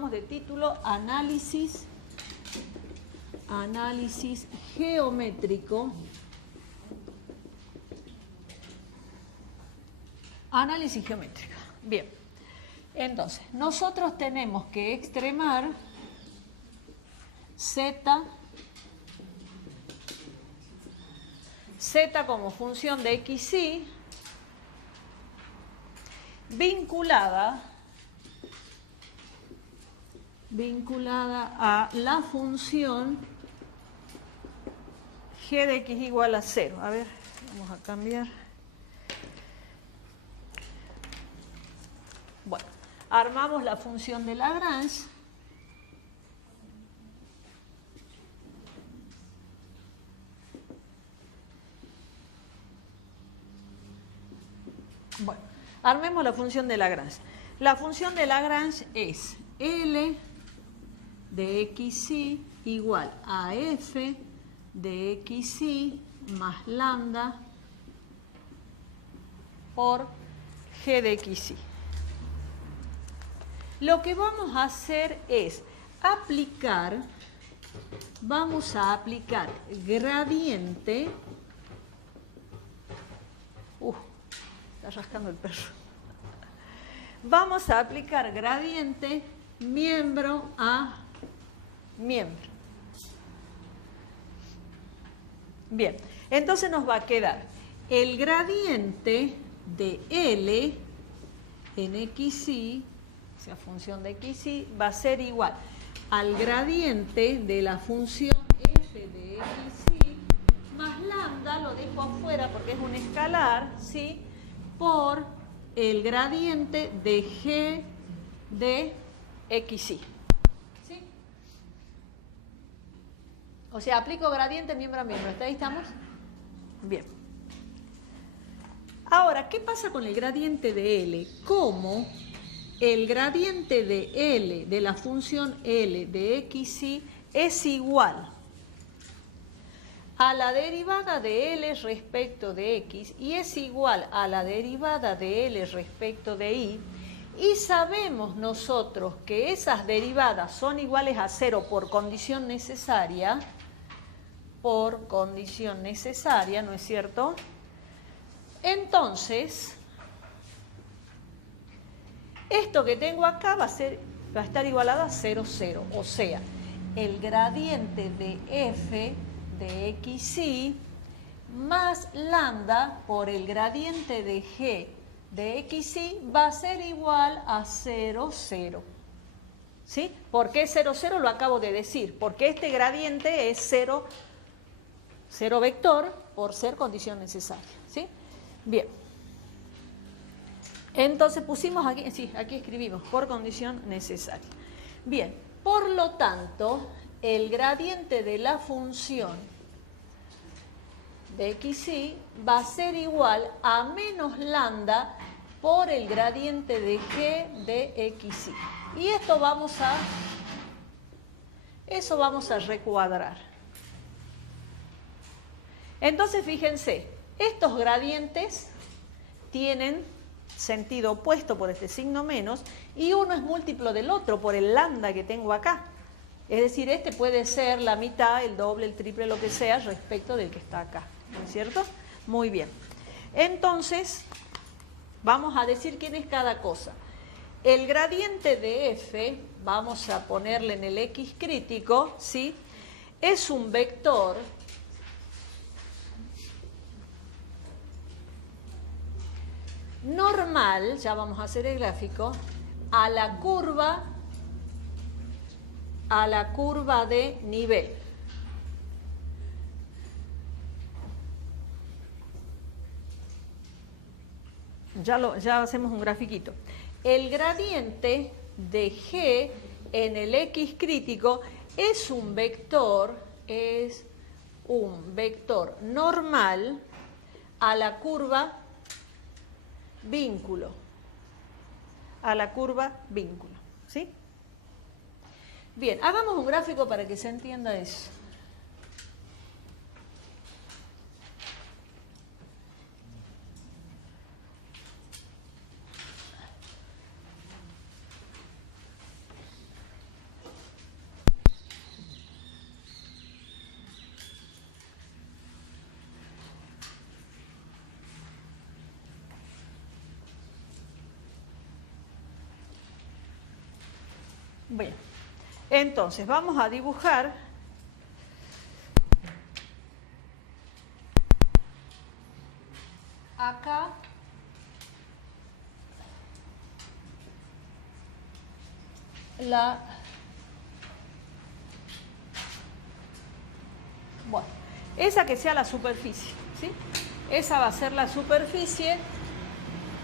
llamamos de título análisis geométrico. Análisis geométrico. Bien. Entonces, nosotros tenemos que extremar z como función de x, y vinculada a la función g de x igual a 0. A ver, vamos a cambiar. Bueno, armamos la función de Lagrange. Bueno, armemos la función de Lagrange. La función de Lagrange es L de xy igual a f de xy más lambda por g de xy. Lo que vamos a hacer es vamos a aplicar gradiente. Está rascando el perro. Vamos a aplicar gradiente miembro a miembro. Bien, entonces nos va a quedar el gradiente de L en xy, o sea, función de xy, va a ser igual al gradiente de la función f de xy más lambda, lo dejo afuera porque es un escalar, ¿sí?, por el gradiente de g de xy. ¿Sí? O sea, aplico gradiente miembro a miembro. ¿Hasta ahí estamos? Bien. Ahora, ¿qué pasa con el gradiente de L? Como el gradiente de L, de la función L de xy, es igual a la derivada de L respecto de x y es igual a la derivada de L respecto de y, y sabemos nosotros que esas derivadas son iguales a 0 por condición necesaria, ¿no es cierto? Entonces, esto que tengo acá va a estar igualado a 0, 0, o sea, el gradiente de f de xy más lambda por el gradiente de g de xy va a ser igual a 0, 0. ¿Sí? ¿Por qué 0, 0? Lo acabo de decir. Porque este gradiente es 0, 0 vector por ser condición necesaria. ¿Sí? Bien. Entonces pusimos aquí, sí, aquí escribimos por condición necesaria. Bien, por lo tanto, el gradiente de la función de xy va a ser igual a menos lambda por el gradiente de g de xy. Y eso vamos a recuadrar. Entonces, fíjense, estos gradientes tienen sentido opuesto por este signo menos y uno es múltiplo del otro por el lambda que tengo acá. Es decir, este puede ser la mitad, el doble, el triple, lo que sea respecto del que está acá. ¿No es cierto? Muy bien. Entonces, vamos a decir quién es cada cosa. El gradiente de f, vamos a ponerle en el x crítico, ¿sí?, es un vector normal, ya vamos a hacer el gráfico, a la curva de nivel. Ya hacemos un grafiquito. El gradiente de g en el x crítico es un vector normal a la curva vínculo. ¿Sí? Bien, hagamos un gráfico para que se entienda eso. Bien, entonces vamos a dibujar acá bueno, esa que sea la superficie, ¿sí? Esa va a ser la superficie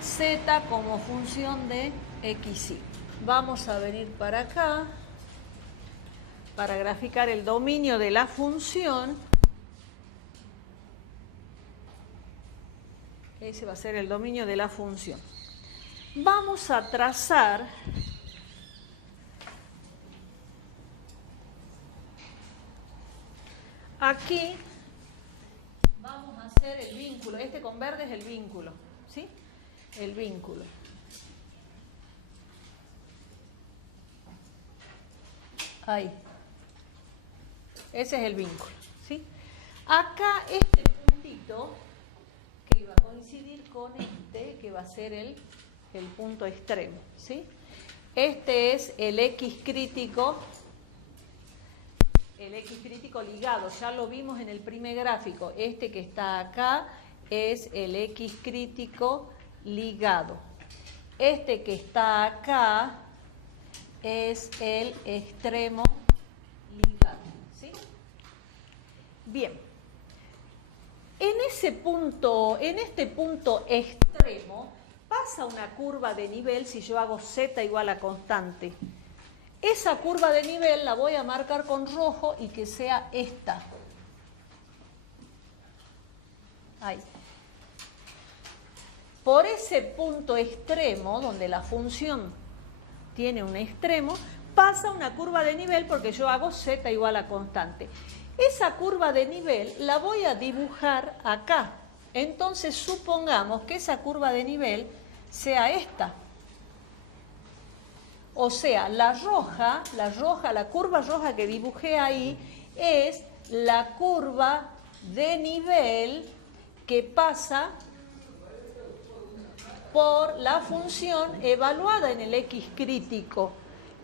z como función de x, y. Vamos a venir para acá para graficar el dominio de la función. Ese va a ser el dominio de la función. Vamos a trazar aquí, vamos a hacer el vínculo. Este con verde es el vínculo, ¿sí? El vínculo. Ahí. Ese es el vínculo, ¿sí? Acá este puntito que va a coincidir con este, que va a ser el punto extremo, ¿sí? Este es el X crítico ligado, ya lo vimos en el primer gráfico. Este que está acá es el X crítico ligado. Este que está acá es el extremo ligado, ¿sí? Bien. En este punto extremo pasa una curva de nivel si yo hago z igual a constante. Esa curva de nivel la voy a marcar con rojo y que sea esta. Ahí. Por ese punto extremo, donde la función tiene un extremo, pasa una curva de nivel porque yo hago z igual a constante. Esa curva de nivel la voy a dibujar acá. Entonces supongamos que esa curva de nivel sea esta. O sea, la curva roja que dibujé ahí es la curva de nivel que pasa por la función evaluada en el X crítico,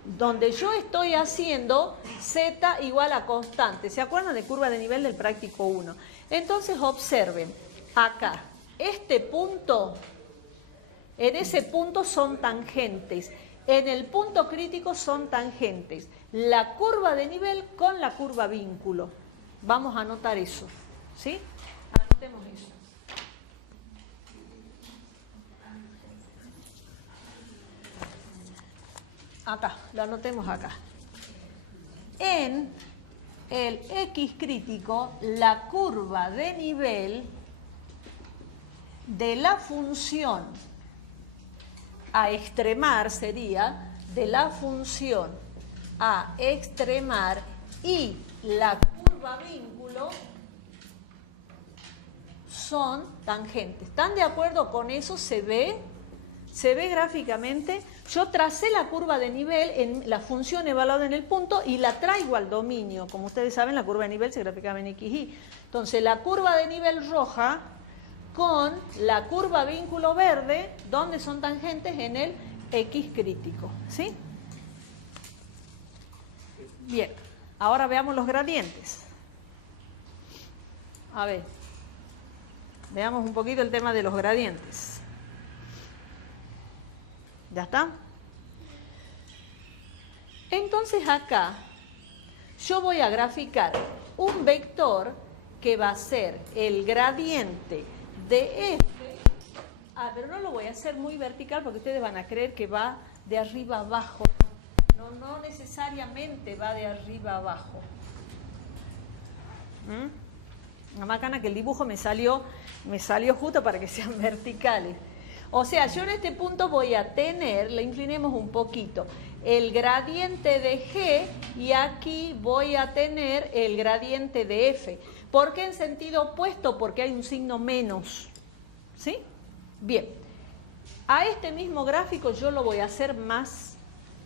donde yo estoy haciendo z igual a constante. ¿Se acuerdan de curva de nivel del práctico 1? Entonces observen, acá, este punto, en ese punto son tangentes. En el punto crítico son tangentes. La curva de nivel con la curva vínculo. Vamos a anotar eso, ¿sí? Anotemos eso. Acá, lo anotemos acá. En el X crítico, la curva de nivel de la función a extremar sería de la función a extremar y la curva vínculo son tangentes. ¿Están de acuerdo con eso? ¿Se ve gráficamente? Yo tracé la curva de nivel en la función evaluada en el punto y la traigo al dominio. Como ustedes saben, la curva de nivel se graficaba en X, Y. Entonces, la curva de nivel roja con la curva vínculo verde, donde son tangentes en el X crítico, ¿sí? Bien, ahora veamos los gradientes. A ver, veamos un poquito el tema de los gradientes. ¿Ya está? Entonces acá yo voy a graficar un vector que va a ser el gradiente de f. Pero no lo voy a hacer muy vertical porque ustedes van a creer que va de arriba abajo. No necesariamente va de arriba abajo. Una macana que el dibujo me salió justo para que sean verticales. O sea, yo en este punto voy a tener, le inclinemos un poquito, el gradiente de G y aquí voy a tener el gradiente de F. ¿Por qué en sentido opuesto? Porque hay un signo menos. ¿Sí? Bien. A este mismo gráfico yo lo voy a hacer más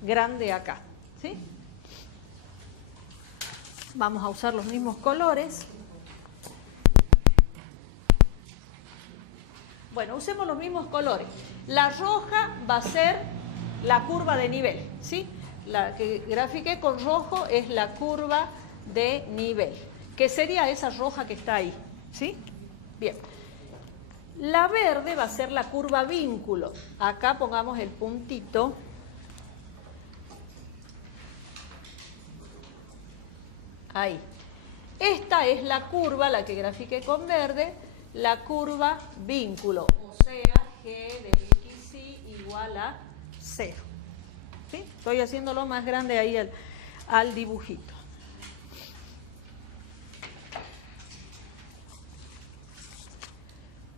grande acá. ¿Sí? Vamos a usar los mismos colores. Bueno, usemos los mismos colores. La roja va a ser la curva de nivel, ¿sí? la que grafiqué con rojo es la curva de nivel, que sería esa roja que está ahí, ¿sí? Bien. La verde va a ser la curva vínculo. Acá pongamos el puntito. Ahí. Esta es la curva, la que grafiqué con verde, la curva vínculo, o sea, G de XY igual a 0. ¿Sí? Estoy haciéndolo más grande ahí al dibujito.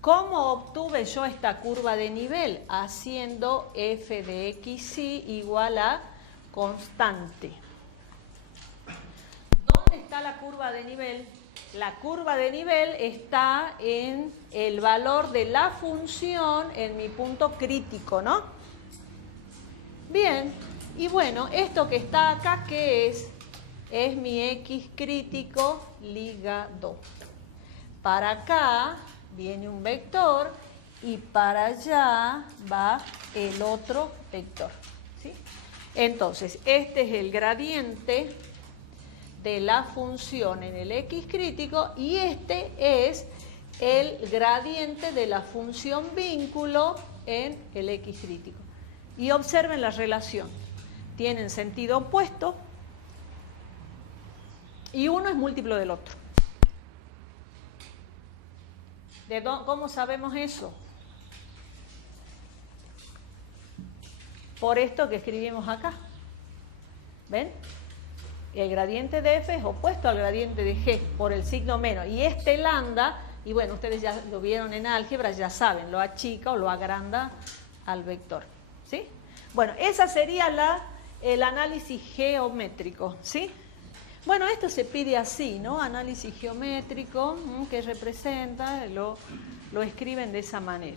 ¿Cómo obtuve yo esta curva de nivel? Haciendo f de XY igual a constante. ¿Dónde está la curva de nivel? La curva de nivel está en el valor de la función en mi punto crítico, ¿no? Bien, y bueno, esto que está acá, ¿qué es? Es mi X crítico ligado. Para acá viene un vector y para allá va el otro vector, ¿sí? Entonces, este es el gradiente de la función en el X crítico y este es el gradiente de la función vínculo en el X crítico. Y observen la relación. Tienen sentido opuesto y uno es múltiplo del otro. ¿Cómo sabemos eso? Por esto que escribimos acá. ¿Ven? El gradiente de f es opuesto al gradiente de g por el signo menos. Y este lambda, y bueno, ustedes ya lo vieron en álgebra, ya saben, lo achica o lo agranda al vector. ¿Sí? Bueno, esa sería el análisis geométrico. ¿Sí? Bueno, esto se pide así, ¿no? Análisis geométrico, que representa, lo escriben de esa manera.